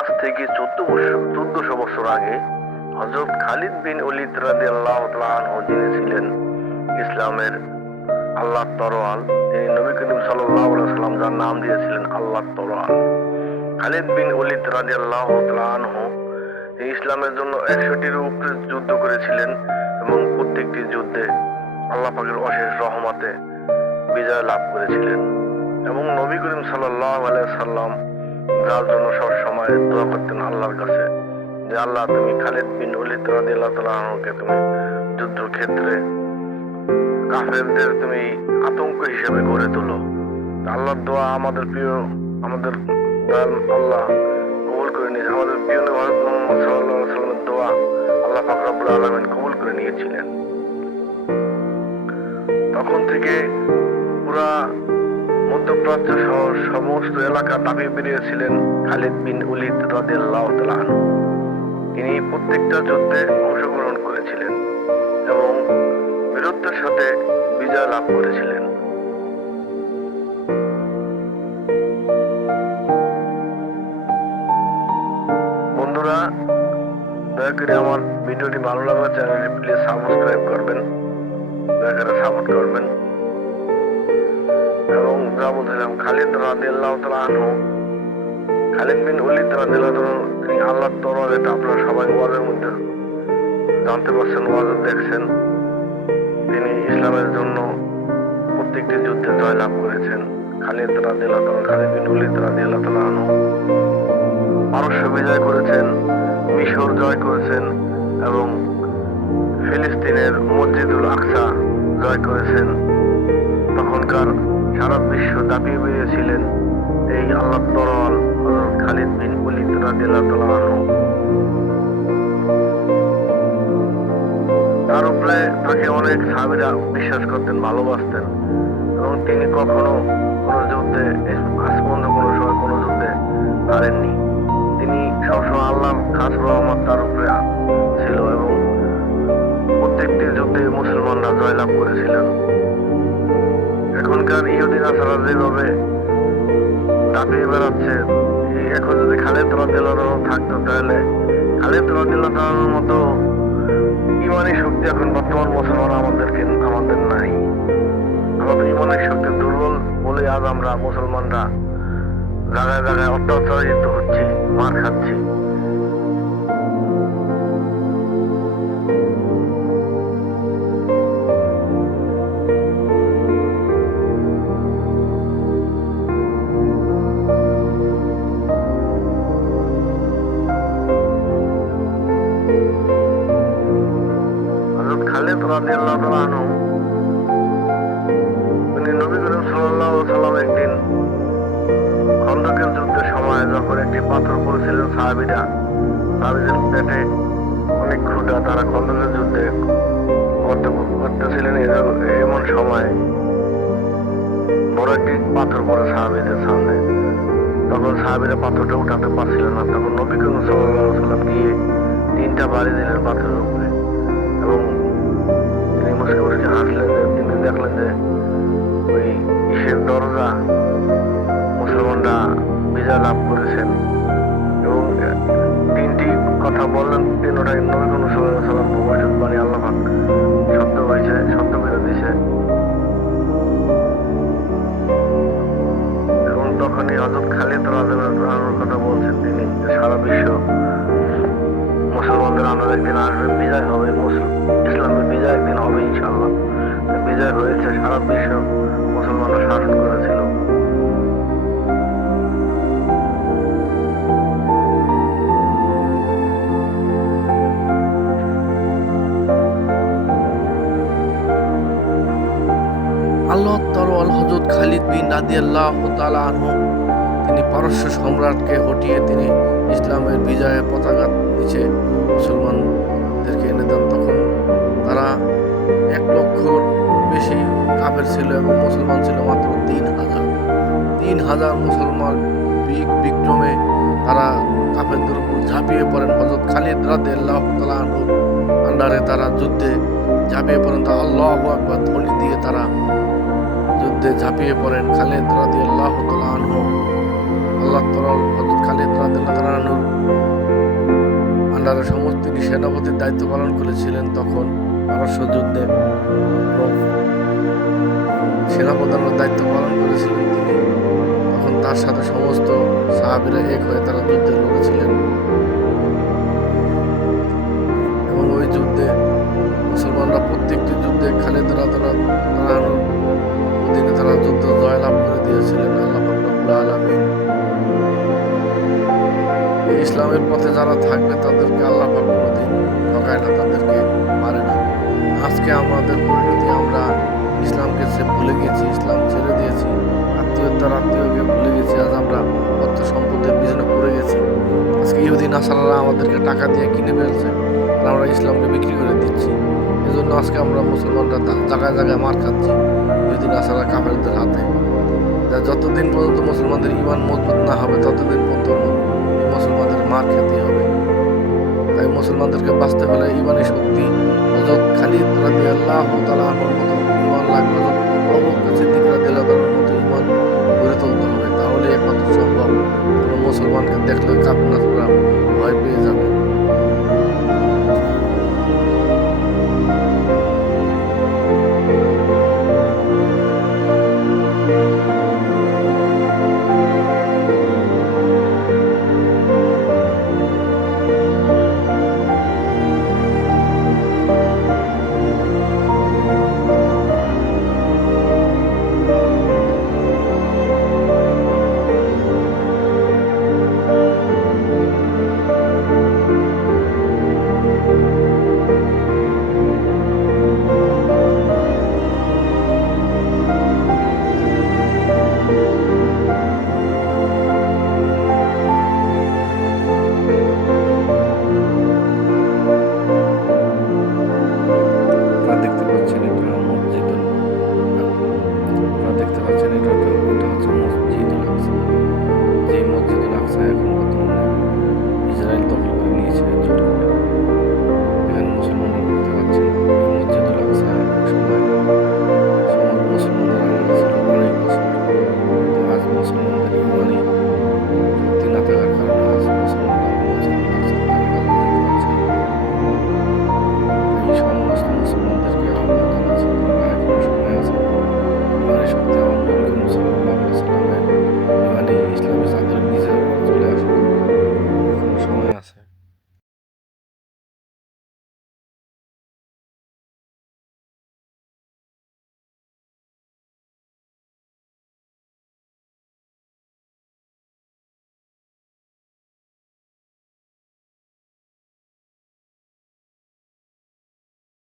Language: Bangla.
আজ থেকে 1400 বছর আগে হযরত খালিদ বিন ওলীদ রাদিয়াল্লাহু তাআলা আনহু যিনি ছিলেন ইসলামের আল্লাহর তরোয়াল, তিনি নবী করিম সাল্লাল্লাহু আলাইহি ওয়াসাল্লাম যার নাম দিয়েছিলেন আল্লাহর তরোয়াল, খালিদ বিন ওলীদ রাদিয়াল্লাহু তাআলা আনহু তিনি ইসলামের জন্য 100টির উপরে যুদ্ধ করেছিলেন এবং প্রত্যেকটি যুদ্ধে আল্লাহ পাকের অশেষ রহমতে বিজয় লাভ করেছিলেন। এবং নবী করিম সাল্লাল্লাহু আলাইহি ওয়াসাল্লাম যার জন্য সবসময় দোয়া করতেন আল্লাহর কাছে যে আল্লাহ তুমি খালিদ বিন ওলীদ রাদিয়াল্লাহু তাআলা আনহুকে তুমি যুদ্ধক্ষেত্রে কাফেরদের তুমি আতঙ্ক হিসেবে গড়ে তোলো। আল্লাহর দোয়া আমাদের প্রিয়, আমাদের দয়াল আল্লাহ কবুল করে নিয়েছে। আমাদের প্রিয় নবী হযরত মুহাম্মদ সাল্লাল্লাহু আলাইহি ওয়াসাল্লামের দোয়া আল্লাহ পাক রব্বুল আলামিন কবুল করে নিয়েছিলেন। তখন থেকে পুরা মধ্যপ্রাচ্য সহ সমস্ত এলাকা দাবি বেরিয়েছিলেন খালিদ বিন ওলীদ রাদিয়াল্লাহু তাআলা আনহু। তিনি প্রত্যেকটা যুদ্ধে অংশগ্রহণ করেছিলেন এবং বীরত্বের সাথে বিজয় লাভ করেছিলেন। বন্ধুরা, দয়া করে আমার ভিডিওটি ভালো লাগলে চ্যানেলটি প্লিজ সাবস্ক্রাইব করবেন, দয়া করে সাপোর্ট করবেন। এবং যা বলছিলাম, খালিদ রাদিয়াল্লাহু তাআলা আনহু, খালিদ বিন ওলীদ রাদিয়াল্লাহু তাআলা তিনি আল্লাহর তরোয়াল, এটা আপনারা সবাই ওয়াজের মধ্যে জানতে পারছেন, ওয়াজে দেখছেন। তিনি ইসলামের জন্য প্রত্যেকটি যুদ্ধে জয়লাভ করেছেন। খালিদ রাদিয়াল্লাহু তাআলা, খালিদ বিন ওলীদ রাদিয়াল্লাহু তাআলা আনহু পারস্য বিজয় করেছেন, মিশর জয় করেছেন এবং ফিলিস্তিনের মসজিদুল আকসা জয় করেছেন। তখনকার সারা বিশ্ব দাপিয়ে বেরিয়েছিলেন এই আল্লাহর তরোয়াল হযরত খালিদ বিন ওলীদ রাদিয়াল্লাহু তাআলা আনহু। তার উপরে তাকে অনেক সাহাবীরা বিশ্বাস করতেন, ভালোবাসতেন এবং তিনি কখনো কোনো যুদ্ধে, আজ পর্যন্ত কোনো সময় কোনো যুদ্ধে হারেননি। তিনি সবসময় আল্লাহর খাস রহমত তার উপরে ছিল এবং প্রত্যেকটি যুদ্ধে মুসলমানরা জয়লাভ করেছিলেন। এখনকার ইহুদি নাসারা যেভাবে দাপিয়ে বেড়াচ্ছে, এখন যদি খালিদ রাদিয়াল্লাহু তাআলা থাকতো তাহলে খালিদ রাদিয়াল্লাহু তাআলার মতো ইমানি শক্তি এখন বর্তমান মুসলমান আমাদের নাই। আমাদের ইমানের শক্তি দুর্বল বলে আজ আমরা মুসলমানরা জায়গায় জায়গায় অত্যাচারিত হচ্ছি, মার খাচ্ছি। খালিদ রাদিয়াল্লাহু তাআলা আনহু তিনি নবী করিম সাল্লাল্লাহু আলাইহি ওয়াসাল্লাম একদিন খন্দকের যুদ্ধের সময় যখন একটি পাথর পড়েছিলেন, সাহাবীদের পেটে অনেক ক্ষুধা, তারা খন্দকের যুদ্ধে করতেছিলেন। এমন সময় বড় একটি পাথর পড়ে সাহাবীদের সামনে। তখন সাহাবীরা পাথরটা উঠাতে পারছিল না। তখন নবী করিম সাল্লাল্লাহু আলাইহি ওয়াসাল্লাম গিয়ে 3টা বাড়ি দিলেন পাথরের উপরে এবং তিনি মুসকে মুসকে হাসলেন যে তিনি দেখলেন যে ওই ইসের দরজা মুসলমানরা বিজয় লাভ করেছেন এবং 3টি কথা বললেন। 3টাই নবী করিম সাল্লাল্লাহু আলাইহি ওয়াসাল্লাম ভবিষ্যৎবাণী আল্লাহ পাক সত্য হয়েছে, সত্য করে দিয়েছে। এবং তখনই হযরত খালিদ রাদিয়াল্লাহু আনহুর কথা বলছেন তিনি, সারা বিশ্ব মুসলমানদের আনার একদিন আসবে, বিজয় হবে, ইসলামের বিজয় একদিন হবে ইনশাআল্লাহ। বিজয় হয়েছে, সারা বিশ্ব মুসলমানরা শাসন করেছিল। আল্লাহর তরোয়াল হযরত খালিদ বিন রাদিয়াল্লাহু তাআলা আনহু তিনি পারস্য সম্রাটকে হটিয়ে তিনি ইসলামের বিজয়ের পতাকা নিচে মুসলমানদেরকে এনে দেন। তখন তারা 1 লক্ষর বেশি কাফের ছিল এবং মুসলমান ছিল মাত্র 3,000 মুসলমান বিক্রমে তারা কাফেরদের উপর ঝাঁপিয়ে পড়েন। হযরত খালিদ রাদিয়াল্লাহু তাআলা আনহুর আন্ডারে তারা যুদ্ধে ঝাঁপিয়ে পড়েন। তা আল্লাহু আকবার ধ্বনি দিয়ে তারা যুদ্ধে ঝাঁপিয়ে পড়েন। খালিদ রাদিয়াল্লাহু তাআলা আনহু, আল্লাহর তরোয়াল হযরত খালিদ রাদিয়াল্লাহু তাআলা আনহুর সমস্ত তিনি সেনাপতির দায়িত্ব পালন করেছিলেন। তখন পারস্য যুদ্ধে সেনাপ্রধানের দায়িত্ব পালন করেছিলেন তিনি। তখন তার সাথে সমস্ত সাহাবীরা এক হয়ে তারা যুদ্ধে লড়েছিলেন এবং ওই যুদ্ধে মুসলমানরা প্রত্যেকটি যুদ্ধে খালিদ রাদিয়াল্লাহু অধীনে তারা যুদ্ধ জয়লাভ করে দিয়েছিলেন। আল্লাহ পাক রব্বুল আলামিন এই ইসলামের পথে যারা থাকবে তাদেরকে আল্লাহ পাক কোনোদিন ঠকায় না, তাদেরকে মারে না। আজকে আমাদের পরিণতি, আমরা ইসলামকে ভুলে গেছি, ইসলাম ছেড়ে দিয়েছি, আত্মীয়কে ভুলে গেছি। আজ আমরা অর্থ সম্পদের পিছনে পড়ে গেছি। আজকে ইহুদি নাসারারা আমাদেরকে টাকা দিয়ে কিনে ফেলছে আর আমরা ইসলামকে বিক্রি করে দিচ্ছি। এজন্য আজকে আমরা মুসলমানরা জায়গায় জায়গায় মার খাচ্ছি ইহুদি নাসারা কাফেরদের হাতে। যতদিন পর্যন্ত মুসলমানদের ঈমান মজবুত না হবে ততদিন পর্যন্ত মুসলমানদের মার খেতে হবে। তাই মুসলমানদেরকে বাঁচতে হলে ঈমানি শক্তি হযরত খালিদ রাদিয়াল্লাহু তাআলা আনহুর মতো ঈমান লাগবে, আবু বকর সিদ্দিক রাদিয়াল্লাহু তাআলার মতো ঈমান গড়ে তুলতে হবে। তাহলে একমাত্র সম্ভব। কোনো মুসলমানকে দেখলে কাফের নাসারা ভয় পেয়ে যাবে।